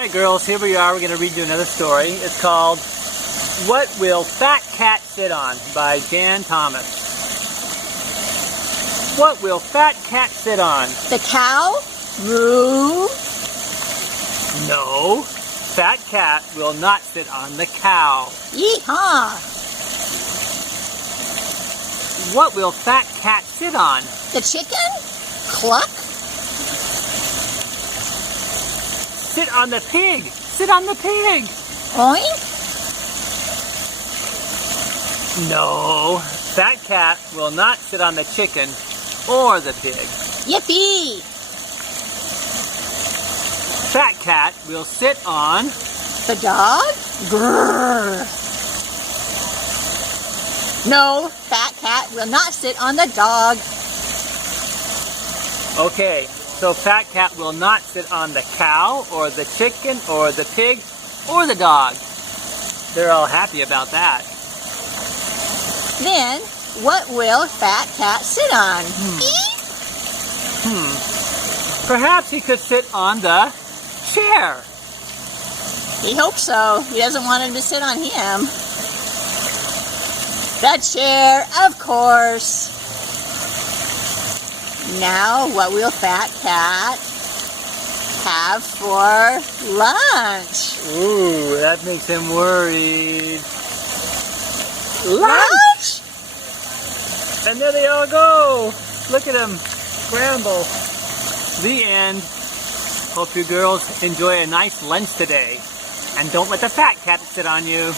Alright girls, here we are. We're going to read you another story. It's called What Will Fat Cat Sit On by Jan Thomas. What will Fat Cat sit on? The cow? Moo? No, Fat Cat will not sit on the cow. Yee-haw! What will Fat Cat sit on? The chicken? Cluck? Sit on the pig. Sit on the pig. Oink? No, Fat Cat will not sit on the chicken or the pig. Yippee! Fat Cat will sit on The dog? Grrr! No, Fat Cat will not sit on the dog. Okay, so Fat Cat will not sit on the cow or the chicken or the pig or the dog. They're all happy about that. Then, what will Fat Cat sit on? Perhaps he could sit on the chair. He hopes so. He doesn't want him to sit on him. The chair, of course. Now, what will Fat Cat have for lunch? Ooh, that makes him worried. Lunch? And there they all go. Look at them scramble. The end. Hope you girls enjoy a nice lunch today. And don't let the Fat Cat sit on you.